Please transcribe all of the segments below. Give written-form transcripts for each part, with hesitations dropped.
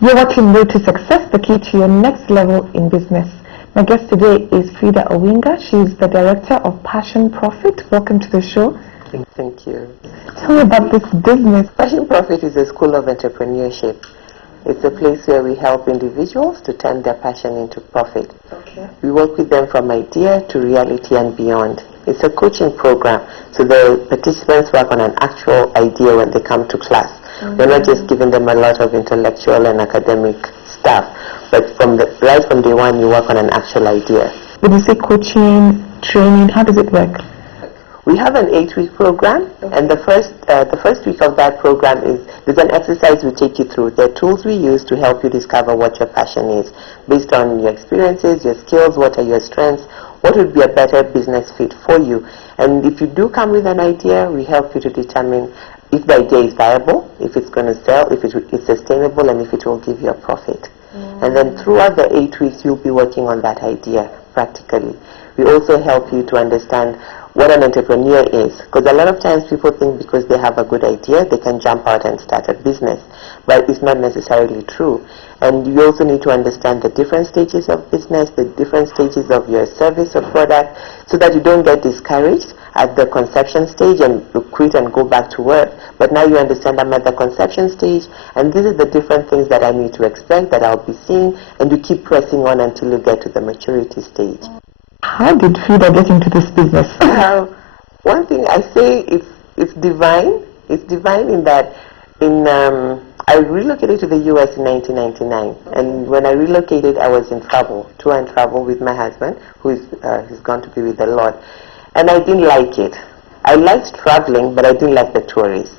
You're watching Road to Success, the key to your next level in business. My guest today is Frida Owinga. She's the director of Passion Profit. Welcome to the show. Thank you. Tell me about this business. Passion Profit is a school of entrepreneurship. It's a place where we help individuals to turn their passion into profit. Okay. We work with them from idea to reality and beyond. It's a coaching program, so the participants work on an actual idea when they come to class. We're not just giving them a lot of intellectual and academic stuff, but right from day one, you work on an actual idea. When you say coaching, training, how does it work? We have an 8-week program, and the first week of that program there's an exercise we take you through. There are tools we use to help you discover what your passion is, based on your experiences, your skills, what are your strengths, what would be a better business fit for you. And if you do come with an idea, we help you to determine if the idea is viable, if it's going to sell, if it's sustainable, and if it will give you a profit. And then throughout the 8 weeks, you'll be working on that idea practically. We also help you to understand what an entrepreneur is, because a lot of times people think because they have a good idea, they can jump out and start a business, but it's not necessarily true. And you also need to understand the different stages of business, the different stages of your service or product, so that you don't get discouraged at the conception stage and you quit and go back to work. But now you understand I'm at the conception stage, and these are the different things that I need to expect, that I'll be seeing, and you keep pressing on until you get to the maturity stage. How did Frida get into this business? One thing I say, it's divine. It's divine in that I relocated to the U.S. in 1999, and when I relocated, I was in trouble, tour and travel with my husband, who's gone to be with the Lord, and I didn't like it. I liked traveling, but I didn't like the tourists.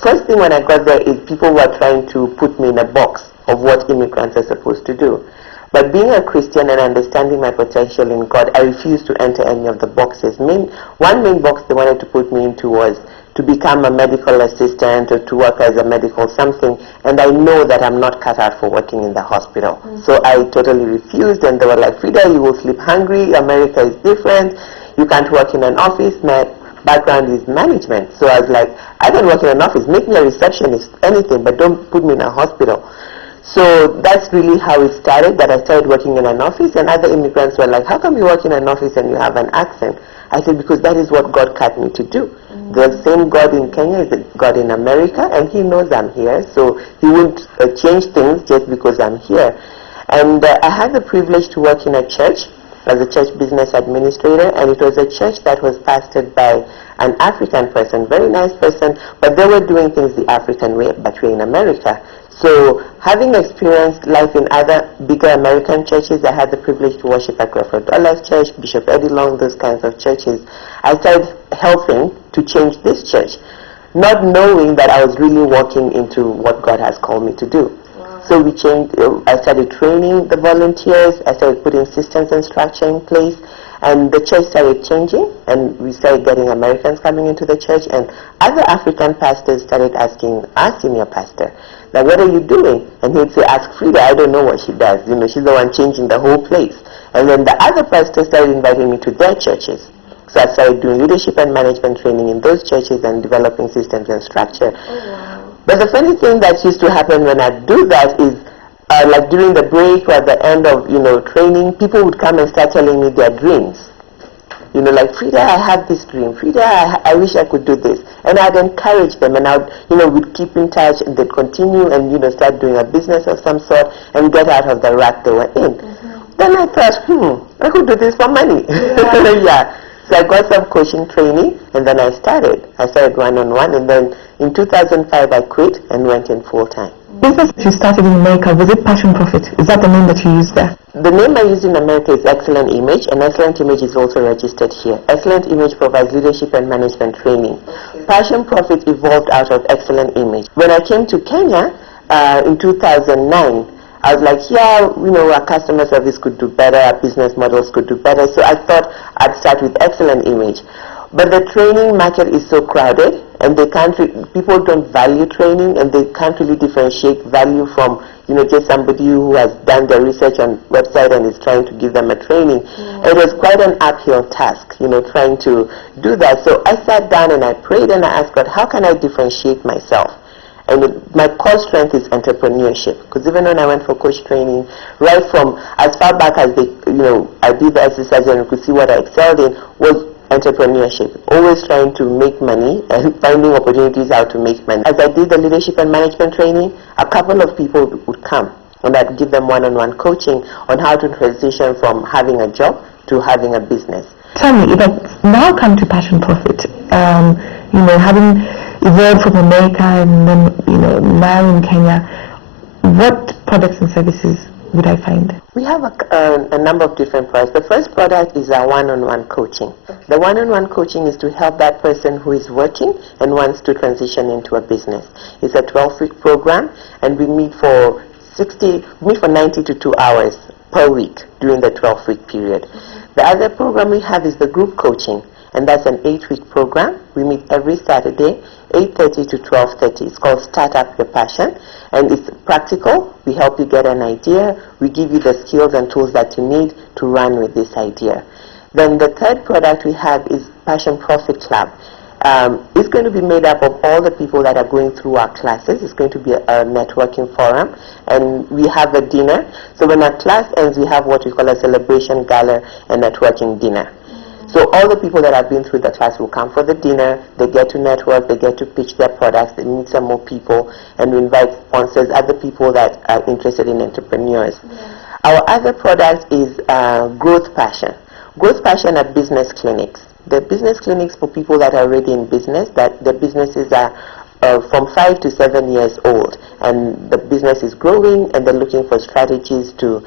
First thing when I got there is people were trying to put me in a box of what immigrants are supposed to do. But being a Christian and understanding my potential in God, I refused to enter any of the boxes. One main box they wanted to put me into was to become a medical assistant or to work as a medical something, and I know that I'm not cut out for working in the hospital. So I totally refused, and they were like, Frida, you will sleep hungry, America is different, you can't work in an office. My background is management. So I was like, I can work in an office, make me a receptionist, anything, but don't put me in a hospital. So that's really how it started, that I started working in an office, and other immigrants were like, how come you work in an office and you have an accent? I said, because that is what God cut me to do. The same God in Kenya is the God in America, and He knows I'm here, so He won't change things just because I'm here. And I had the privilege to work in a church as a church business administrator, and it was a church that was pastored by an African person, very nice person, but they were doing things the African way, but we're in America. So having experienced life in other bigger American churches, I had the privilege to worship at Creflo Dollar's church, Bishop Eddie Long, those kinds of churches. I started helping to change this church, not knowing that I was really walking into what God has called me to do. So we changed. I started training the volunteers. I started putting systems and structure in place, and the church started changing, and we started getting Americans coming into the church, and other African pastors started asking our senior pastor, now what are you doing? And he'd say, ask Frida, I don't know what she does. She's the one changing the whole place. And then the other pastors started inviting me to their churches. So I started doing leadership and management training in those churches and developing systems and structure. Oh, wow. But the funny thing that used to happen when I do that is, like during the break or at the end of, training, people would come and start telling me their dreams. Like, Frida, I have this dream. Frida, I wish I could do this. And I'd encourage them, and we'd keep in touch, and they'd continue and, start doing a business of some sort and get out of the rut they were in. Then I thought, I could do this for money. Yeah. So I got some coaching training, and then I started one-on-one, and then in 2005 I quit and went in full-time. Business you started in America, was it Passion Profit? Is that the name that you used there? The name I used in America is Excellent Image, and Excellent Image is also registered here. Excellent Image provides leadership and management training. Passion Profit evolved out of Excellent Image. When I came to Kenya in 2009, I was like, our customer service could do better, our business models could do better, so I thought I'd start with Excellent Image. But the training market is so crowded, and people don't value training, and they can't really differentiate value from, just somebody who has done their research on website and is trying to give them a training. It was quite an uphill task, trying to do that. So I sat down and I prayed and I asked God, how can I differentiate myself? And my core strength is entrepreneurship, because even when I went for coach training, right from as far back as I did the exercise and you could see what I excelled in was entrepreneurship, always trying to make money and finding opportunities how to make money. As I did the leadership and management training, a couple of people would come and I'd give them one-on-one coaching on how to transition from having a job to having a business. Tell me, if I now come to Passion Profit, having evolved from America and then, now in Kenya, what products and services would I find? We have a number of different products. The first product is our one-on-one coaching. The one-on-one coaching is to help that person who is working and wants to transition into a business. It's a 12-week program, and we meet for 92 hours per week during the 12-week period. The other program we have is the group coaching, and that's an 8-week program. We meet every Saturday, 8:30 to 12:30. It's called Start Up Your Passion, and it's practical. We help you get an idea. We give you the skills and tools that you need to run with this idea. Then the third product we have is Passion Profit Club. It's going to be made up of all the people that are going through our classes. It's going to be a networking forum, and we have a dinner. So when our class ends, we have what we call a celebration gala and networking dinner. So all the people that have been through the class will come for the dinner. They get to network, they get to pitch their products, they meet some more people, and we invite sponsors, other people that are interested in entrepreneurs. Our other product is Growth Passion. Growth Passion are business clinics. The business clinics for people that are already in business, that the businesses are from 5 to 7 years old, and the business is growing, and they're looking for strategies to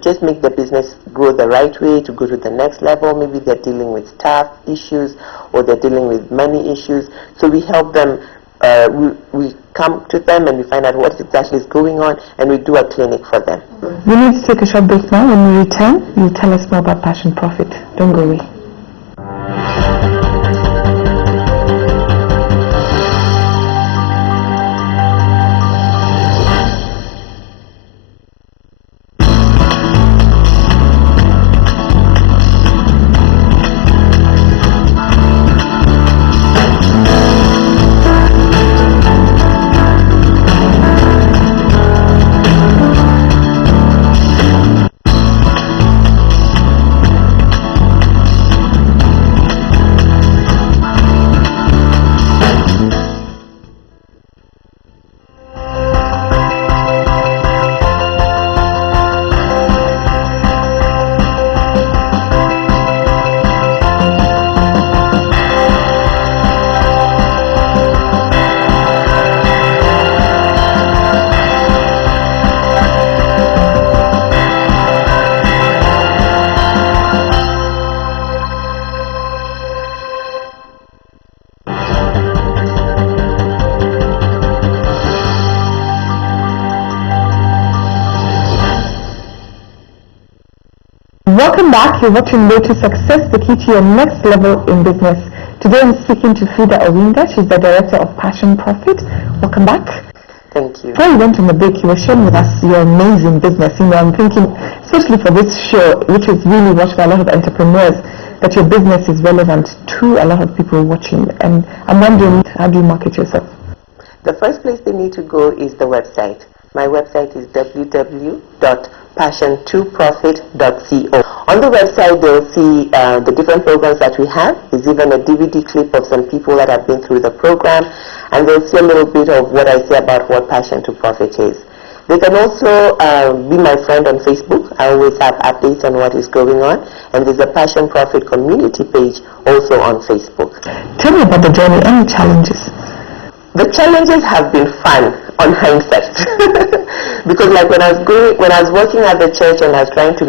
just make the business grow the right way, to go to the next level. Maybe they're dealing with staff issues, or they're dealing with money issues. So we help them. We come to them and we find out what exactly is going on, and we do a clinic for them. We need to take a short break now. When we return, you tell us more about Passion Profit. Don't go away. Welcome back. You're watching Road to Success, the key to your next level in business. Today I'm speaking to Frida Owinga. She's the director of Passion Profit. Welcome back. Thank you. Before we went on the break, you were sharing with us your amazing business. I'm thinking, especially for this show, which is really watched by a lot of entrepreneurs, that your business is relevant to a lot of people watching. And I'm wondering, how do you market yourself? The first place they need to go is the website. My website is www.passion2profit.co. On the website, they'll see the different programs that we have. There's even a DVD clip of some people that have been through the program, and they'll see a little bit of what I say about what Passion to Profit is. They can also be my friend on Facebook. I always have updates on what is going on, and there's a Passion Profit community page also on Facebook. Tell me about the journey. Any challenges? The challenges have been fun on hindsight, because like when I was working at the church and I was trying to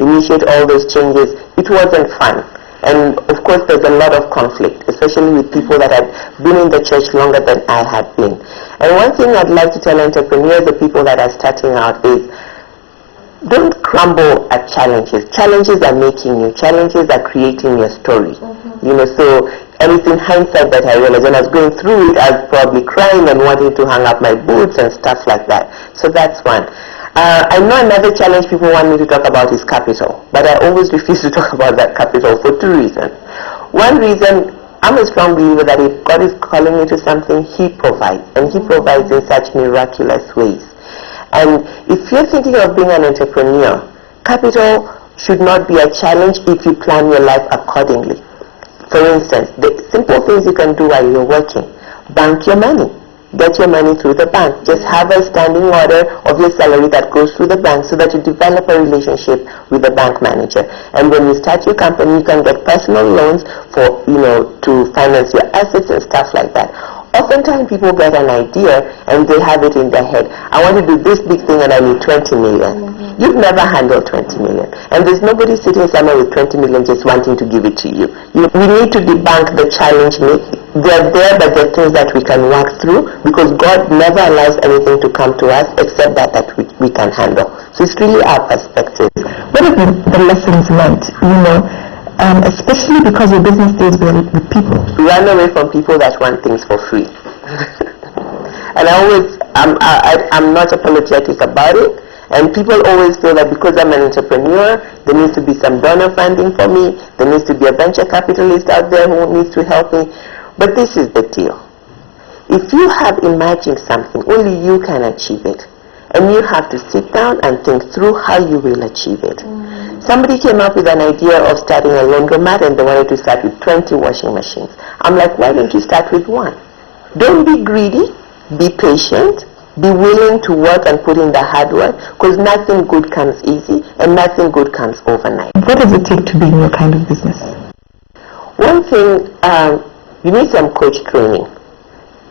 initiate all those changes, it wasn't fun. And of course there's a lot of conflict, especially with people that had been in the church longer than I had been. And one thing I'd like to tell entrepreneurs, the people that are starting out, is don't crumble at challenges. Challenges are making you. Challenges are creating your story. So, and it's in hindsight that I realized when I was going through it, I was probably crying and wanting to hang up my boots and stuff like that. So that's one. I know another challenge people want me to talk about is capital, but I always refuse to talk about that capital for two reasons. One reason, I'm a strong believer that if God is calling you to something, He provides, and He provides in such miraculous ways. And if you're thinking of being an entrepreneur, capital should not be a challenge if you plan your life accordingly. For instance, the simple things you can do while you're working: bank your money. Get your money through the bank. Just have a standing order of your salary that goes through the bank so that you develop a relationship with the bank manager. And when you start your company, you can get personal loans for, to finance your assets and stuff like that. Oftentimes people get an idea and they have it in their head. I want to do this big thing and I need 20 million. You've never handled 20 million. And there's nobody sitting somewhere with 20 million just wanting to give it to you. We need to debunk the challenge myth. They're there, but they're things that we can work through, because God never allows anything to come to us except that we can handle. So it's really our perspective. What are the lessons learned, especially because your business deals with people? Run away from people that want things for free. And I'm not apologetic about it. And people always feel that because I'm an entrepreneur, there needs to be some donor funding for me. There needs to be a venture capitalist out there who needs to help me. But this is the deal. If you have imagined something, only you can achieve it. And you have to sit down and think through how you will achieve it. Somebody came up with an idea of starting a laundromat and they wanted to start with 20 washing machines. I'm like, why don't you start with one? Don't be greedy. Be patient. Be willing to work and put in the hard work, because nothing good comes easy and nothing good comes overnight. What does it take to be in your kind of business? One thing, you need some coach training.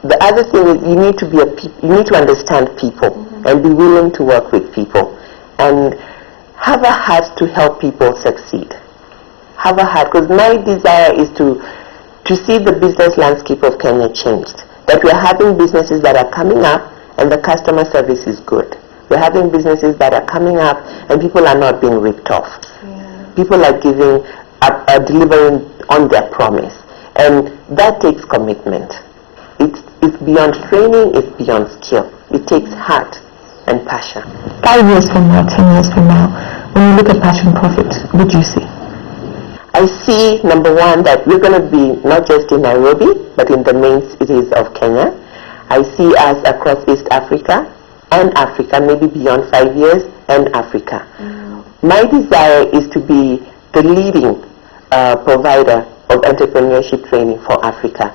The other thing is you need to understand people and be willing to work with people and have a heart to help people succeed. Have a heart, because my desire is to see the business landscape of Kenya changed. That we're having businesses that are coming up and the customer service is good. We're having businesses that are coming up and people are not being ripped off. People are delivering on their promise. And that takes commitment. It's beyond training, it's beyond skill. It takes heart and passion. 5 years from now, 10 years from now, when you look at Passion Profit, what do you see? I see, number one, that we're going to be not just in Nairobi, but in the main cities of Kenya. I see us across East Africa and Africa, maybe beyond 5 years, and Africa. My desire is to be the leading provider of entrepreneurship training for Africa.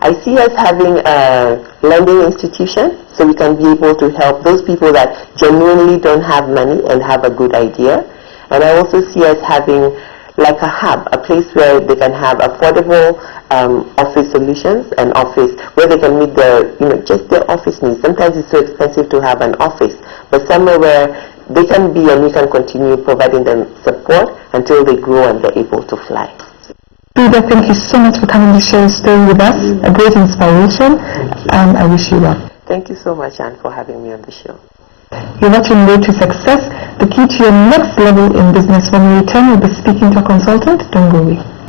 I see us having a lending institution so we can be able to help those people that genuinely don't have money and have a good idea. And I also see us having like a hub, a place where they can have affordable office solutions, an office where they can meet their, just their office needs. Sometimes it's so expensive to have an office, but somewhere where they can be and we can continue providing them support until they grow and they're able to fly. Frida, thank you so much for coming to share your story with us. A great inspiration, and I wish you luck. Thank you so much, Anne, for having me on the show. You're watching Road to Success, the key to your next level in business. When we return, we'll be speaking to a consultant. Don't go away.